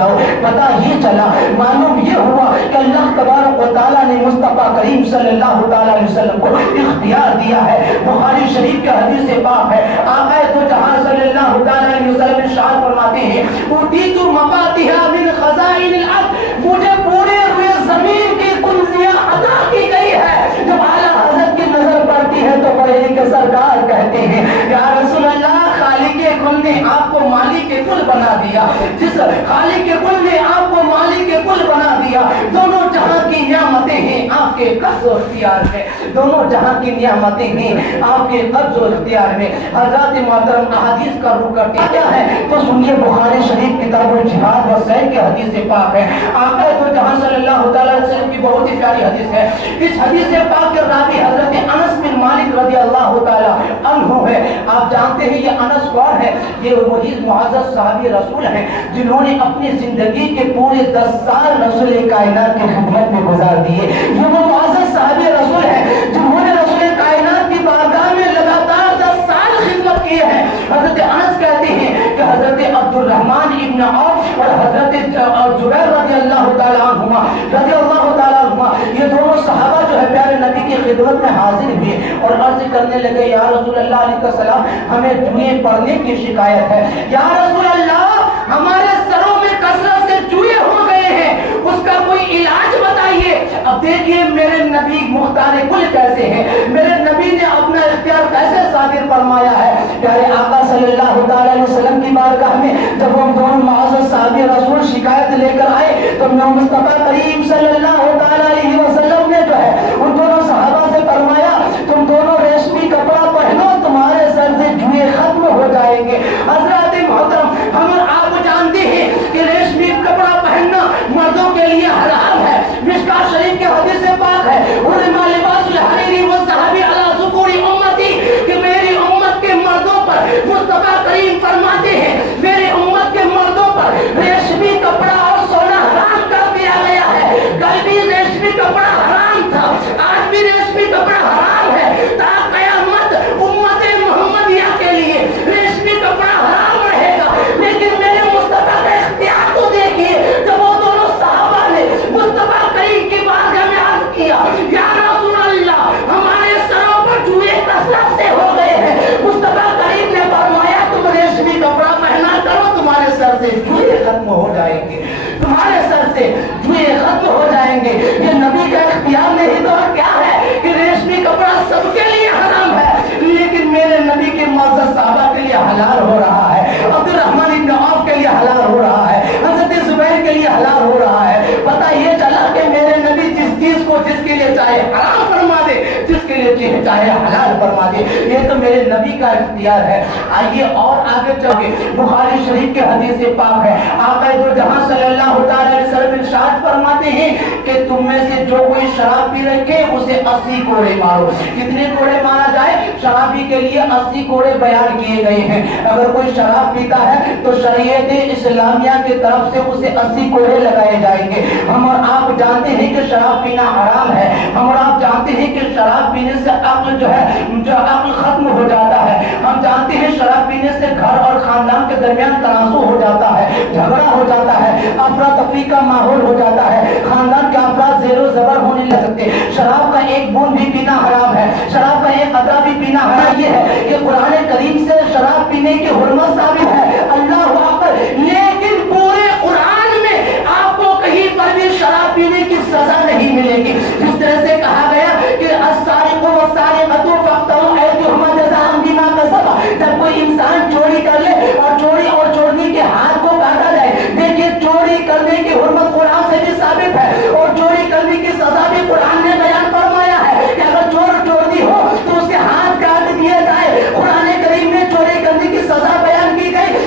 جاؤ. پتہ یہ چلا، معلوم یہ ہوا کہ اللہ تبارک و تعالیٰ نے مصطفیٰ کریم صلی اللہ تعالیٰ علیہ وسلم کو اختیار دیا ہے. بخاری شریف کا حدیث پاک ہے، آقا تو جہاں صلی اللہ تعالیٰ علیہ وسلم ارشاد فرماتے ہیں اوتیت مفاتیح من خزائن الارض، مجھے پورے روئے زمین کی کنزیاں عطا کی گئی ہے. جب اعلیٰ حضرت کی نظر پڑتی ہے تو بریلی کے سرکار کہتے ہیں یا رسول اللہ، خالق کل نے آپ کو مالک کل بنا دیا. جس خالق کل نے آپ کو مالک کل بنا دیا، دونوں جہاں کی نعمتیں ہیں آپ کے قبض و اختیار میں، دونوں جہاں کی نعمتیں ہیں آپ کے قبض و اختیار میں. حضرات محترم احادیث کا رخ کرتے کیا ہے تو سنیے، بخاری شریف کتاب الجہاد و سیر کے حدیث پاک ہے. آقا تو جہاں صلی اللہ تعالیٰ علیہ وسلم کی بہت ہی پیاری حدیث ہے. اس حدیث پاک کے راوی حضرت انس بن مالک رضی اللہ تعالیٰ عنہ ہے. آپ جانتے ہیں یہ انس کون ہے؟ یہ وہی معزز صحابی رسول ہیں جنہوں نے اپنی زندگی کے پورے 10 سال رسول کائنات کی خدمت میں گزار دیے. یہ وہ معزز صحابی رسول ہیں جنہوں نے رسول کائنات کی بارگاہ میں لگاتار 10 سال خدمت کی ہے. حضرت انس کہتے ہیں کہ حضرت عبد الرحمن ابن عوف اور حضرت زبیر رضی اللہ تعالیٰ عنہما یہ دونوں صحابہ جو ہے پیارے نبی کی خدمت میں حاضر ہوئے اور عرض کرنے لگے یا رسول اللہ علیہ السلام، ہمیں جوئیں پڑنے کی شکایت ہے. یا رسول اللہ، ہمارے سروں میں کثرت سے جوئیں ہو گئے ہیں، اس کا کوئی علاج بتائیے. اب دیکھیے میرے نبی مختار کل کیسے ہیں، میرے نبی نے اپنا اختیار کیسے صادر فرمایا ہے. پیارے آقا صلی اللہ تعالیٰ علیہ وسلم کی بارگاہ میں جب ہم دونوں معزز صحابی رسول شکایت لے کر آئے تو مصطفیٰ کریم صلی اللہ تعالیٰ علیہ وسلم نے جو ہے ان دونوں صحابہ سے فرمایا تم دونوں ریشمی کپڑا پہنو، تمہارے سر سے جوئیں ختم ہو جائیں گے. حضرات محترم، ہم اور آپ جانتے ہیں کہ ریشمی کپڑا پہننا مردوں کے لیے حرام ہے. مشکاۃ شریف کے حدیث سے پاک ہے حرم لباس الحریر والذهب علی ذکور امتی، کہ میری امت کے مردوں پر مصطفیٰ کریم فرماتے ہیں میری امت کے مردوں پر ریشمی کپڑا اور سونا حرام کر دیا گیا ہے. کل بھی ریشمی کپڑا حرام تھا، آج بھی ریشمی کپڑا حرام ہے. تا قیامت امت محمدیہ کے لیے ریشمی کپڑا حرام رہے گا. لیکن میرے مصطفیٰ کا اختیار تو دیکھیے، جب وہ دونوں صحابہ نے مصطفیٰ کریم کی بارگاہ میں عرض کیا یا رسول اللہ، ہمارے سروں پر جوئیں کثرت سے ہو گئے ہیں. مصطفیٰ کریم نے فرمایا تم ریشمی کپڑا پہنا کرو، تمہارے سر سے جوئیں ختم ہو جائیں گے، تمہارے سر سے جوئیں ختم ہو جائیں گے. یہ نبی کا اختیار نہیں تو کیا ہے کہ ریشمی کپڑا سب کے لیے حرام ہے، لیکن میرے نبی کے معزز صحابہ کے لیے حلال ہو رہا ہے، عبد الرحمن ابن عوف کے لیے حلال ہو رہا ہے، حضرت زبیر کے لیے حلال ہو رہا ہے. پتہ یہ چلا کہ میرے نبی جس چیز کو جس کے لیے چاہے حرام فرما دے، جس کے لیے چاہے حلال فرما دے. یہ تو میرے نبی کا اختیار ہے. آئیے اور آگے چلیں، بخاری شریف کے حدیث پاک ہے آقا دو جہاں صلی اللہ تعالیٰ علیہ وسلم ارشاد فرماتے ہیں کہ تم میں سے جو کوئی شراب پی رکھے اسے 80 کوڑے مارو. کتنے کوڑے مارا جائے؟ شرابی کے لیے 80 کوڑے بیان کیے گئے ہیں. اگر کوئی شراب پیتا ہے تو شریعت اسلامیہ کی طرف سے اسے 80 کوڑے لگائے جائیں گے. ہم اور آپ جانتے ہیں کہ شراب پینا حرام ہے. ہم اور آپ جانتے ہیں کہ شراب پینے سے عقل جو عقل ختم ہو جاتا ہے. ہم جانتے ہیں شراب پینے سے گھر اور خاندان کے درمیان تنازع ہو جاتا ہے، جھگڑا ہو جاتا ہے، افراتفری کا ماحول ہو جاتا ہے، خاندان کے افراد زیر و زبر ہونے لگ سکتے. شراب کا ایک بوند بھی پینا حرام ہے، شراب کا ایک قطرہ بھی پینا حرام. یہ ہے کہ قرآن کریم سے شراب پینے کی حرمت ثابت ہے، اللہ اکبر، لیکن پورے قرآن میں آپ کو کہیں پر بھی شراب پینے کی سزا نہیں ملے گی. جس طرح سے کہا گیا کہ السارق والسارقۃ فاقطعوا ایدیہما جزاء بما کسبا، جب کوئی انسان چوری کر لے اور چوری کے ہاتھ کو کاٹا جائے. دیکھیے چوری کرنے کی حرمت قرآن سے بھی ثابت ہے اور چوری کرنے کی سزا بھی قرآن نے بیان فرمایا ہے کہ اگر چوری ہو تو اس کے ہاتھ کاٹ دیے جائے. قرآن کریم میں چوری کرنے کی سزا بیان کی گئی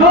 2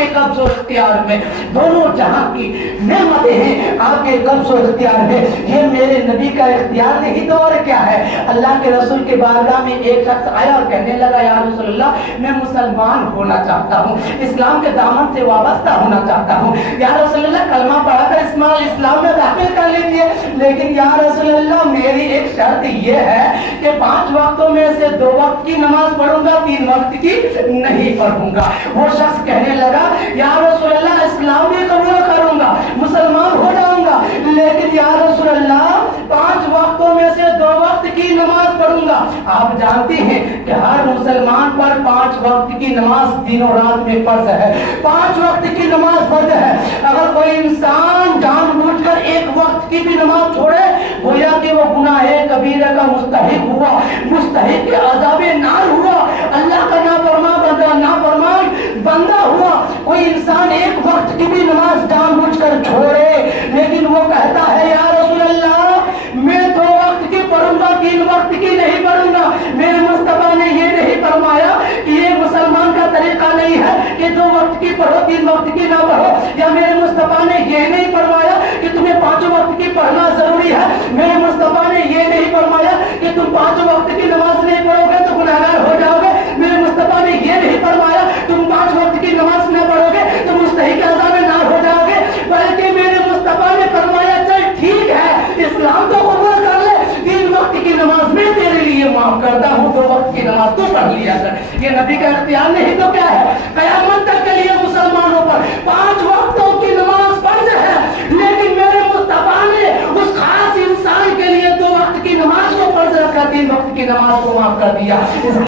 کے قبض و اختیار میں، دونوں جہاں کی نعمتیں ہیں آپ کے قبض و اختیار میں. یہ میرے نبی کا اختیار نہیں تو اور کیا ہے. اللہ کے رسول کے بارگاہ میں ایک شخص آیا اور کہنے لگا یا رسول اللہ میں مسلمان ہونا چاہتا ہوں، اسلام کے دامن سے وابستہ ہونا چاہتا ہوں. یا رسول اللہ کلمہ پڑھا کر اسلام میں داخل کر لیجیے، لیکن یا رسول اللہ میری ایک شرط یہ ہے کہ 5 وقتوں میں سے 2 وقت کی نماز پڑھوں گا، 3 وقت کی نہیں پڑھوں گا. وہ شخص کہنے لگا یا رسول اللہ اسلام بھی قبول کروں گا، مسلمان ہو جاؤں گا، لیکن یا رسول اللہ 5 وقتوں میں سے 2 وقت کی نماز پڑھوں گا. آپ جانتے ہیں کہ ہر مسلمان پر 5 وقت کی نماز دن و رات میں فرض ہے. 5 وقت کی نماز فرض ہے. اگر کوئی انسان جان بوجھ کر 1 وقت کی بھی نماز چھوڑے گویا کہ وہ گناہ کبیرہ کا مستحق ہوا، مستحق عذاب نار ہوا، اللہ کا نافرمان بندہ ہوا. کوئی انسان 1 وقت کی بھی نماز جان بوجھ کر چھوڑے لیکن وہ کہتا ہے یا رسول اللہ میں 2 وقت کی پڑھوں گا، 3 وقت کی نہیں پڑھوں گا. میرے مصطفیٰ نے یہ نہیں فرمایا کہ یہ مسلمان کا طریقہ نہیں ہے کہ 2 وقت کی پڑھو 3 وقت کی نہ پڑھو، یا میرے مصطفیٰ نے یہ نہیں فرمایا کہ تمہیں 5 وقت کی پڑھنا ضروری ہے. میرے مصطفیٰ نے یہ نہیں فرمایا کہ تم 5 وقت کی نماز نہیں پڑھو گے تو گناہگار ہو جاؤ گے. میرے مصطفیٰ نے یہ نہیں فرمایا تم 5 وقت کی نماز نہ پڑھو گے تو مستحق عذاب نار ہو جاؤ گے. بلکہ میرے مصطفیٰ نے فرمایا چل ٹھیک ہے اسلام تو قبول کر لے، 3 وقت کی نماز میں تیرے لیے معاف کرتا ہوں، 2 وقت کی نماز تو پڑھ لیا کر. یہ نبی کا اختیار نہیں تو کیا ہے. قیامت تک کے لیے مسلمانوں پر 5 وقتوں کی نماز فرض ہے، لیکن میرے مصطفیٰ نے اس خاص انسان کے لیے 2 وقت کی نماز کو فرض رکھا، 3 وقت کی نماز کو معاف کر دیا.